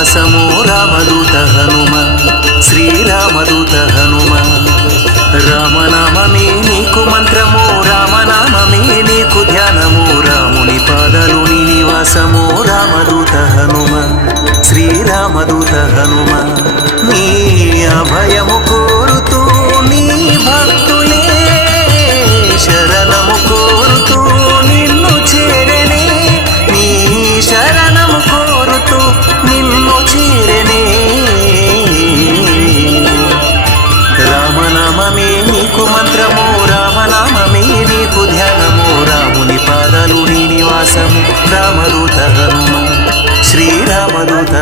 నివాసము రామదూత హనుమ శ్రీరామదూత హనుమ రామనామమే నీకు మంత్రము రామనామమే నీకు ధ్యానము రాముని పాదాలు నీ నివాసము రామదూత హనుమ శ్రీరామదూత హనుమ నీ అభయము కోరుతూ నీ భక్తులే శరణము కోరుతూ నిన్ను చేరనే నీ శరణము కోరుతూ నిన్ను చేరనే రామనామమే నీకు మంత్రము రామనామమే నీకు ధ్యానము రాముని పాదాలు నీ నివాసము రామదూత హనుమ శ్రీరామదూత